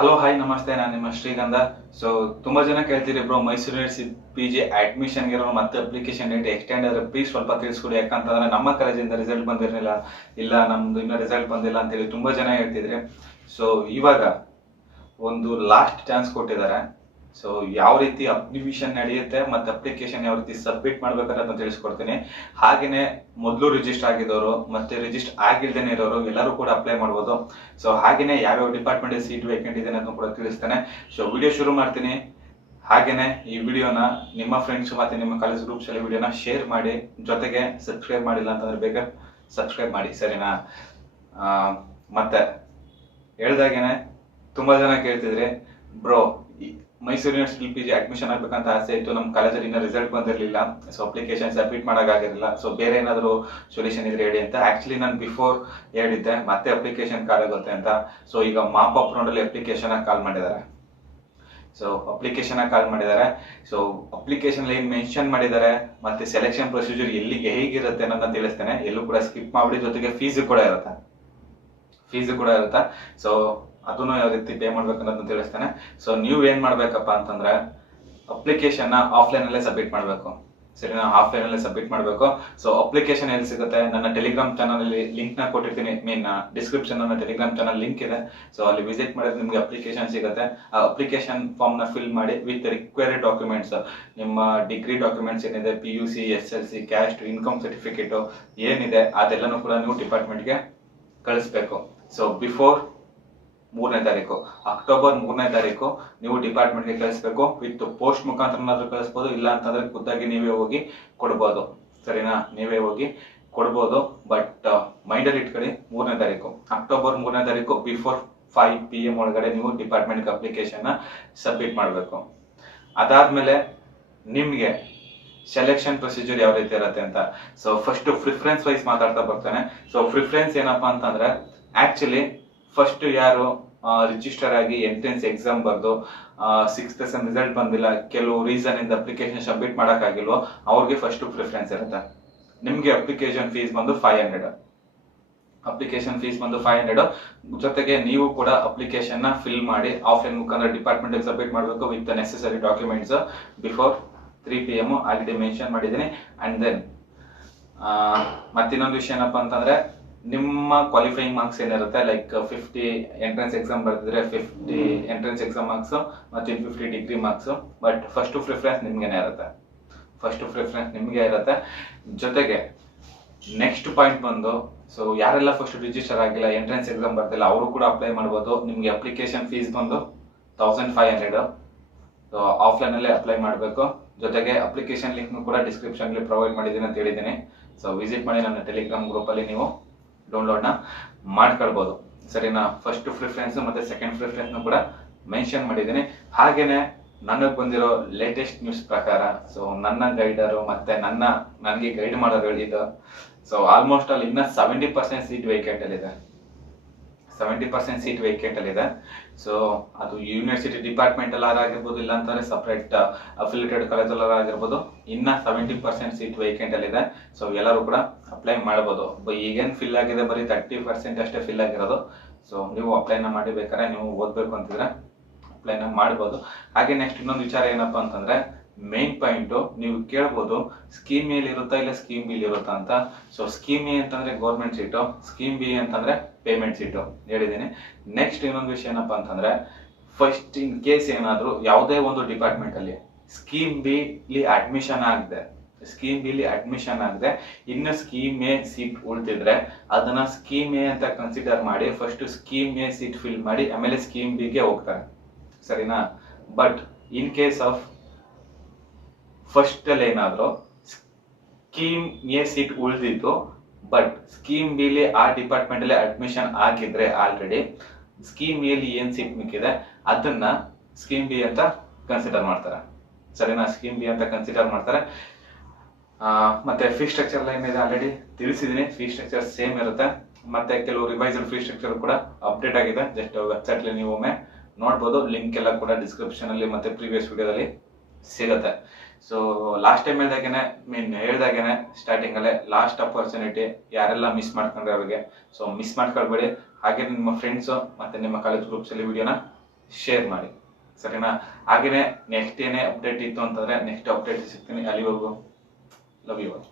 Hello hi ನಮಸ್ತೆ, ನಾನು ನಿಮ್ಮ ಶ್ರೀಗಂಧ. ಸೊ ತುಂಬಾ ಜನ ಕೇಳ್ತೀರಿ ಬ್ರೋ, ಮೈಸೂರು ಯೂನಿವರ್ಸಿಟಿ PG ಅಡ್ಮಿಷನ್ಗೆ ಇರೋ ಮತ್ತೆ ಅಪ್ಲಿಕೇಶನ್ ಡೇಟ್ ಎಕ್ಸ್ಟೆಂಡ್ ಆದ್ರೆ ಪ್ಲೀಸ್ ಸ್ವಲ್ಪ ತಿಳಿಸ್ಕೊಡಿ. ಯಾಕಂತಂದ್ರೆ ನಮ್ಮ ಕಾಲೇಜಿಂದ ರಿಸಲ್ಟ್ ಬಂದಿರಲಿಲ್ಲ, ಇಲ್ಲ ನಮ್ದು ಇನ್ನೂ ರಿಸಲ್ಟ್ ಬಂದಿಲ್ಲ ಅಂತೇಳಿ ತುಂಬಾ ಜನ ಹೇಳ್ತಿದ್ರಿ. ಸೊ ಇವಾಗ ಒಂದು ಲಾಸ್ಟ್ ಚಾನ್ಸ್ ಕೊಟ್ಟಿದ್ದಾರೆ. ಸೊ ಯಾವ ರೀತಿ ಅಡ್ಮಿಷನ್ ನಡೆಯುತ್ತೆ ಮತ್ತೆ ಅಪ್ಲಿಕೇಶನ್ ಯಾವ ರೀತಿ ಸಬ್ಮಿಟ್ ಮಾಡ್ಬೇಕಂತ ತಿಳಿಸ್ಕೊಡ್ತೀನಿ. ಹಾಗೇನೆ ಮೊದಲು ರಿಜಿಸ್ಟರ್ ಆಗಿದವರು ಮತ್ತೆ ರಿಜಿಸ್ಟರ್ ಆಗಿಲ್ದೇನೆ ಇರೋರು ಎಲ್ಲರೂ ಕೂಡ ಅಪ್ಲೈ ಮಾಡ್ಬೋದು. ಸೊ ಹಾಗೇನೆ ಯಾವ್ಯಾವ ಡಿಪಾರ್ಟ್ಮೆಂಟ್ ಸೀಟ್ ವೇಕೆಂಟ್ ಇದೆ ಅನ್ನೋದನ್ನು ಕೂಡ ತಿಳಿಸ್ತೇನೆ. ಸೊ ವಿಡಿಯೋ ಶುರು ಮಾಡ್ತೀನಿ. ಹಾಗೇನೆ ಈ ವಿಡಿಯೋನ ನಿಮ್ಮ ಫ್ರೆಂಡ್ಸ್ ಮತ್ತೆ ನಿಮ್ಮ ಕಾಲೇಜ್ ಗ್ರೂಪ್ಸ್ ಅಲ್ಲಿ ವಿಡಿಯೋನ ಶೇರ್ ಮಾಡಿ. ಜೊತೆಗೆ ಸಬ್ಸ್ಕ್ರೈಬ್ ಮಾಡಿಲ್ಲ ಅಂತಂದ್ರೆ ಬೇಗ ಸಬ್ಸ್ಕ್ರೈಬ್ ಮಾಡಿ, ಸರಿನಾ? ಮತ್ತೆ ಹೇಳ್ದಾಗೇನೆ ತುಂಬಾ ಜನ ಕೇಳ್ತಿದ್ರಿ, bro Mysuru university PG admission ಆಗ್ಬೇಕಂತ ಆಸೆ ಇತ್ತು, ನಮ್ಮ ಕಾಲೇಜಲ್ಲಿ ಇನ್ನೂ ರಿಸಲ್ಟ್ ಬಂದಿರಲಿಲ್ಲ, ಸೊ ಅಪ್ಲಿಕೇಶನ್ ಸಬ್ಮಿಟ್ ಮಾಡೋಕ್ಕಾಗಿರಲಿಲ್ಲ, ಸೊ ಬೇರೆ ಏನಾದರೂ ಸೊಲ್ಯೂಷನ್ ಇದ್ರೆ ಹೇಳಿ ಅಂತ. ಆಕ್ಚುಲಿ ನಾನು ಬಿಫೋರ್ ಹೇಳಿದ್ದೆ ಮತ್ತೆ ಅಪ್ಲಿಕೇಶನ್ ಕಾಲ್ ಆಗುತ್ತೆ ಅಂತ. ಸೊ ಈಗ ಮಾಪ್ ಅಪ್ ರೌಂಡಲ್ಲಿ ಅಪ್ಲಿಕೇಶನ್ ಕಾಲ್ ಮಾಡಿದ್ದಾರೆ. ಸೊ ಅಪ್ಲಿಕೇಶನ್ ಏನ್ ಮೆನ್ಷನ್ ಮಾಡಿದ್ದಾರೆ ಮತ್ತೆ ಸೆಲೆಕ್ಷನ್ ಪ್ರೊಸೀಜರ್ ಎಲ್ಲಿಗೆ ಹೇಗಿರುತ್ತೆ ಅನ್ನೋದನ್ನ ತಿಳಿಸ್ತೇನೆ. ಎಲ್ಲೂ ಕೂಡ ಸ್ಕಿಪ್ ಮಾಡಿ. ಜೊತೆಗೆ ಫೀಸ್ ಕೂಡ ಇರುತ್ತೆ. ಸೊ ಅದನ್ನು ಯಾವ ರೀತಿ ಪೇ ಮಾಡ್ಬೇಕು ಅನ್ನೋದನ್ನ ತಿಳಿಸ್ತೇನೆ. ಸೊ ನೀವು ಏನ್ ಮಾಡ್ಬೇಕಪ್ಪ ಅಂತಂದ್ರೆ ಅಪ್ಲಿಕೇಶನ್ ಆಫ್ಲೈನ್ ಅಲ್ಲೇ ಸಬ್ಮಿಟ್ ಮಾಡ್ಬೇಕು, ಸರಿನಾ? ಆಫ್ಲೈನ್ ಅಲ್ಲೇ ಸಬ್ಮಿಟ್ ಮಾಡ್ಬೇಕು. ಸೊ ಅಪ್ಲಿಕೇಶನ್ ಎಲ್ಲಿ ಸಿಗುತ್ತೆ? ನನ್ನ ಟೆಲಿಗ್ರಾಮ್ ಚಾನಲ್ ಅಲ್ಲಿ ಲಿಂಕ್ ನ ಕೊಟ್ಟಿರ್ತೀನಿ. ಡಿಸ್ಕ್ರಿಪ್ಷನ್ ನನ್ನ ಟೆಲಿಗ್ರಾಮ್ ಚಾನಲ್ ಲಿಂಕ್ ಇದೆ. ಸೊ ಅಲ್ಲಿ ವಿಸಿಟ್ ಮಾಡಿದ್ರೆ ನಿಮ್ಗೆ ಅಪ್ಲಿಕೇಶನ್ ಸಿಗುತ್ತೆ. ಆ ಅಪ್ಲಿಕೇಶನ್ ಫಾರ್ಮ್ ನ ಫಿಲ್ ಮಾಡಿ ವಿತ್ ರಿಕ್ವೈರ್ಡ್ ಡಾಕ್ಯುಮೆಂಟ್ಸ್, ನಿಮ್ಮ ಡಿಗ್ರಿ ಡಾಕ್ಯುಮೆಂಟ್ಸ್ ಏನಿದೆ, PUC, SLC, caste, income certificate ಏನಿದೆ ಅದೆಲ್ಲನೂ ಕೂಡ ನೀವು ಡಿಪಾರ್ಟ್ಮೆಂಟ್ಗೆ ಕಳಿಸ್ಬೇಕು. ಸೊ ಬಿಫೋರ್ 3ನೇ ತಾರೀಕು, ಅಕ್ಟೋಬರ್ 3ನೇ ತಾರೀಕು ನೀವು ಡಿಪಾರ್ಟ್ಮೆಂಟ್ಗೆ ಕಳಿಸ್ಬೇಕು. ವಿತ್ ಪೋಸ್ಟ್ ಮುಖಾಂತರ ಕಳಿಸ್ಬೋದು, ಇಲ್ಲ ಅಂತಂದ್ರೆ ಖುದ್ದಾಗಿ ನೀವೇ ಹೋಗಿ ಕೊಡ್ಬೋದು, ಸರಿನಾ? ನೀವೇ ಹೋಗಿ ಕೊಡ್ಬೋದು. ಬಟ್ ಮೈಂಡಲ್ಲಿ ಇಟ್ಕೊಳ್ಳಿ, 3ನೇ ತಾರೀಕು, ಅಕ್ಟೋಬರ್ 3ನೇ ತಾರೀಕು ಬಿಫೋರ್ 5 PM ಒಳಗಡೆ ನೀವು ಡಿಪಾರ್ಟ್ಮೆಂಟ್ಗೆ ಅಪ್ಲಿಕೇಶನ್ ಸಬ್ಮಿಟ್ ಮಾಡಬೇಕು. ಅದಾದ್ಮೇಲೆ ನಿಮ್ಗೆ ಸೆಲೆಕ್ಷನ್ ಪ್ರೊಸೀಜರ್ ಯಾವ ರೀತಿ ಇರುತ್ತೆ ಅಂತ. ಸೊ ಫಸ್ಟ್ ಪ್ರಿಫರೆನ್ಸ್ ವೈಸ್ ಮಾತಾಡ್ತಾ ಬರ್ತಾನೆ. ಸೊ ಪ್ರಿಫರೆನ್ಸ್ ಏನಪ್ಪಾ ಅಂತಂದ್ರೆ ಆಕ್ಚುಲಿ ಫಸ್ಟ್ ಯಾರು ರಿಜಿಸ್ಟರ್ ಆಗಿ ಎಂಟ್ರೆನ್ಸ್ ಎಕ್ಸಾಮ್ ಬರ್ದು 6th ಸೆಮ್ ರಿಸಲ್ಟ್ ಬಂದಿಲ್ಲ, ಕೆಲವು ರೀಸನ್ ಇಂದ ಅಪ್ಲಿಕೇಶನ್ ಸಬ್ಮಿಟ್ ಮಾಡಕ್ಕಾಗಿಲ್ವೋ ಅವ್ರಿಗೆ ಫಸ್ಟ್ ಪ್ರಿಫರೆನ್ಸ್ ಇರುತ್ತೆ. ನಿಮ್ಗೆ ಅಪ್ಲಿಕೇಶನ್ ಫೀಸ್ ಬಂದು 500. ಜೊತೆಗೆ ನೀವು ಕೂಡ ಅಪ್ಲಿಕೇಶನ್ ನ ಫಿಲ್ ಮಾಡಿ ಆಫ್ಲೈನ್ ಮುಖಾಂತರ ಡಿಪಾರ್ಟ್ಮೆಂಟ್ ಸಬ್ಮಿಟ್ ಮಾಡಬೇಕು with necessary documents before 3 PM already mention ಮಾಡಿದ್ದೀನಿ. ಅಂಡ್ ದೆನ್ ಮತ್ತಿನ್ನೊಂದು ವಿಷಯ ಏನಪ್ಪಾ ಅಂತಂದ್ರೆ ನಿಮ್ಮ ಕ್ವಾಲಿಫೈಯಿಂಗ್ ಮಾರ್ಕ್ಸ್ ಏನಿರುತ್ತೆ, ಲೈಕ್ 50 ಎಂಟ್ರೆನ್ಸ್ ಎಕ್ಸಾಮ್ ಬರ್ತಿದ್ರೆ 50 ಎಂಟ್ರೆನ್ಸ್ ಎಕ್ಸಾಮ್ ಮಾರ್ಕ್ಸ್ ಮತ್ತೆ 50 degree marks. But first preference ನಿಮ್ಗೆ ಇರುತ್ತೆ. ಜೊತೆಗೆ ನೆಕ್ಸ್ಟ್ ಪಾಯಿಂಟ್ ಬಂದು, ಸೊ ಯಾರೆಲ್ಲ ಫಸ್ಟ್ ರಿಜಿಸ್ಟರ್ ಆಗಿಲ್ಲ, ಎಂಟ್ರೆನ್ಸ್ ಎಕ್ಸಾಮ್ ಬರ್ತಿಲ್ಲ, ಅವರು ಕೂಡ ಅಪ್ಲೈ ಮಾಡ್ಬೋದು. ನಿಮ್ಗೆ ಅಪ್ಲಿಕೇಶನ್ ಫೀಸ್ ಬಂದು 1500. ಸೊ ಆಫ್ಲೈನ್ ಅಲ್ಲೇ ಅಪ್ಲೈ ಮಾಡಬೇಕು. ಜೊತೆಗೆ ಅಪ್ಲಿಕೇಶನ್ ಲಿಂಕ್ ಕೂಡ ಡಿಸ್ಕ್ರಿಪ್ಷನ್ ಅಲ್ಲಿ ಪ್ರೊವೈಡ್ ಮಾಡಿದ್ದೀನಿ ಅಂತ ಹೇಳಿದ್ದೀನಿ. ಸೊ ವಿಸಿಟ್ ಮಾಡಿ, ನನ್ನ ಟೆಲಿಗ್ರಾಮ್ ಗ್ರೂಪ್ ಅಲ್ಲಿ ನೀವು ಡೌನ್ಲೋಡ್ ನ ಮಾಡ್ಕೊಳ್ಬಹುದು, ಸರಿನಾ? ಫಸ್ಟ್ ಪ್ರಿಫರೆನ್ಸ್ ಮತ್ತೆ ಸೆಕೆಂಡ್ ಪ್ರಿಫರೆನ್ಸ್ ಕೂಡ ಮೆನ್ಷನ್ ಮಾಡಿದ್ದೀನಿ. ಹಾಗೇನೆ ನನಗೆ ಬಂದಿರೋ ಲೇಟೆಸ್ಟ್ ನ್ಯೂಸ್ ಪ್ರಕಾರ, ಸೊ ನನ್ನ ಗೈಡರು ಮತ್ತೆ ನನಗೆ ಗೈಡ್ ಮಾಡೋರು ಹೇಳಿದ್ದು, ಸೊ ಆಲ್ಮೋಸ್ಟ್ ಅಲ್ಲಿ ಇನ್ನ 70% ಸೀಟ್ ವೇಕೆಂಟ್ ಅಲ್ಲಿ ಇದೆ. 70% ಸೀಟ್ ವೇಕೆಂಟ್ ಅಲ್ಲಿ ಇದೆ. ಸೊ ಅದು ಯೂನಿವರ್ಸಿಟಿ ಡಿಪಾರ್ಟ್ಮೆಂಟ್ ಎಲ್ಲ ಆಗಿರ್ಬೋದು, ಇಲ್ಲ ಅಂತಂದ್ರೆ ಸಪರೇಟ್ ಅಫಿಲಿಯೇಟೆಡ್ ಕಾಲೇಜ್ ಎಲ್ಲ ಆಗಿರ್ಬೋದು, ಇನ್ನ 70% ಸೀಟ್ ವೇಕೆಂಟ್ ಅಲ್ಲಿ ಇದೆ. ಸೊ ಎಲ್ಲರೂ ಕೂಡ ಅಪ್ಲೈ ಮಾಡಬಹುದು. ಈಗೇನ್ ಫಿಲ್ ಆಗಿದೆ ಬರೀ 30% ಅಷ್ಟೇ ಫಿಲ್ ಆಗಿರೋದು. ಸೊ ನೀವು ಅಪ್ಲೈನ ಮಾಡಿ, ಬೇಕಾದ್ರೆ ನೀವು ಓದ್ಬೇಕು ಅಂತಿದ್ರೆ ಅಪ್ಲೈನ ಮಾಡಬಹುದು. ಹಾಗೆ ನೆಕ್ಸ್ಟ್ ಇನ್ನೊಂದು ವಿಚಾರ ಏನಪ್ಪಾ ಅಂತಂದ್ರೆ, ಮೇನ್ ಪಾಯಿಂಟ್ ನೀವು ಕೇಳ್ಬೋದು, ಸ್ಕೀಮ್ ಎಲ್ಲಿ ಇರುತ್ತಾ ಇಲ್ಲ ಸ್ಕೀಮ್ ಬಿ ಇರುತ್ತಾ ಅಂತ. ಸೊ ಸ್ಕೀಮ್ ಎ ಅಂತಂದ್ರೆ ಗೌರ್ಮೆಂಟ್ ಸೀಟು, ಸ್ಕೀಮ್ ಬಿ ಅಂತಂದ್ರೆ ಪೇಮೆಂಟ್ ಸೀಟು ಹೇಳಿದ್ದೀನಿ. ನೆಕ್ಸ್ಟ್ ಇನ್ನೊಂದು ವಿಷಯ ಏನಪ್ಪಾ ಅಂತಂದ್ರೆ, ಫಸ್ಟ್ ಇನ್ ಕೇಸ್ ಏನಾದ್ರು ಯಾವುದೇ ಒಂದು ಡಿಪಾರ್ಟ್ಮೆಂಟ್ ಅಲ್ಲಿ ಸ್ಕೀಮ್ ಬಿ ಅಡ್ಮಿಷನ್ ಆಗದೆ ಇನ್ನು ಸ್ಕೀಮ್ ಎ ಸೀಟ್ ಉಳ್ತಿದ್ರೆ ಅದನ್ನ ಸ್ಕೀಮ್ ಎ ಅಂತ ಕನ್ಸಿಡರ್ ಮಾಡಿ first scheme A seat fill ಮಾಡಿ ಆಮೇಲೆ ಸ್ಕೀಮ್ ಬಿ ಗೆ ಹೋಗ್ತಾರೆ, ಸರಿನಾ? But in case of first ಅಲ್ಲಿ ಏನಾದ್ರು ಸ್ಕೀಮ್ ಎ ಸೀಟ್ ಉಳಿದಿತ್ತು ಬಟ್ ಸ್ಕೀಮ್ ಬಿ ಆ ಡಿಪಾರ್ಟ್ಮೆಂಟ್ ಅಲ್ಲಿ ಅಡ್ಮಿಷನ್ ಆಗಿದ್ರೆ ಆಲ್ರೆಡಿ ಸ್ಕೀಮ್ ಎಲ್ಲಿ ಏನ್ ಸೀಟ್ ಮಿಕ್ಕಿದೆ ಅದನ್ನ ಸ್ಕೀಮ್ ಬಿ ಅಂತ ಕನ್ಸಿಡರ್ ಮಾಡ್ತಾರೆ, ಸರಿನಾ? ಸ್ಕೀಮ್ ಬಿ ಅಂತ ಕನ್ಸಿಡರ್ ಮಾಡ್ತಾರೆ. ಮತ್ತೆ ಫೀ ಸ್ಟ್ರಕ್ಚರ್ ಏನಿದೆ ಆಲ್ರೆಡಿ ತಿಳಿಸಿದೀನಿ. ಫೀ ಸ್ಟ್ರಕ್ಚರ್ ಸೇಮ್ ಇರುತ್ತೆ. ಮತ್ತೆ ಕೆಲವು ರಿವೈಸ್ಡ್ ಫೀ ಸ್ಟ್ರಕ್ಚರ್ ಕೂಡ ಅಪ್ಡೇಟ್ ಆಗಿದೆ. ಜಸ್ಟ್ ವೆಬ್ಸೈಟ್ ಅಲ್ಲಿ ನೀವು ಒಮ್ಮೆ ನೋಡ್ಬೋದು. ಲಿಂಕ್ ಎಲ್ಲ ಕೂಡ ಡಿಸ್ಕ್ರಿಪ್ಷನ್ ಅಲ್ಲಿ ಮತ್ತೆ ಪ್ರೀವಿಯಸ್ ವಿಡಿಯೋದಲ್ಲಿ ಸಿಗುತ್ತೆ. ಸೊ ಲಾಸ್ಟ್ ಟೈಮ್ ಹೇಳ್ದಾಗೇನೆ ಸ್ಟಾರ್ಟಿಂಗ್ ಅಲ್ಲೇ ಲಾಸ್ಟ್ ಅಪರ್ಚುನಿಟಿ, ಯಾರೆಲ್ಲ ಮಿಸ್ ಮಾಡ್ಕೊಂಡ್ರೆ ಅವ್ರಿಗೆ ಸೊ ಮಿಸ್ ಮಾಡ್ಕೊಳ್ಬೇಡಿ. ಹಾಗೆ ನಿಮ್ಮ ಫ್ರೆಂಡ್ಸ್ ಮತ್ತೆ ನಿಮ್ಮ ಕಾಲೇಜ್ ಗ್ರೂಪ್ಸ್ ಅಲ್ಲಿ ವಿಡಿಯೋನ ಶೇರ್ ಮಾಡಿ, ಸರಿನಾ? ಹಾಗೇನೆ ನೆಕ್ಸ್ಟ್ ಏನೇ ಅಪ್ಡೇಟ್ ಇತ್ತು ಅಂತಂದ್ರೆ ನೆಕ್ಸ್ಟ್ ಅಪ್ಡೇಟ್ ಸಿಗ್ತೀನಿ. ಅಲ್ಲಿವರೆಗೂ ಲವ್ ಯು ಆಲ್.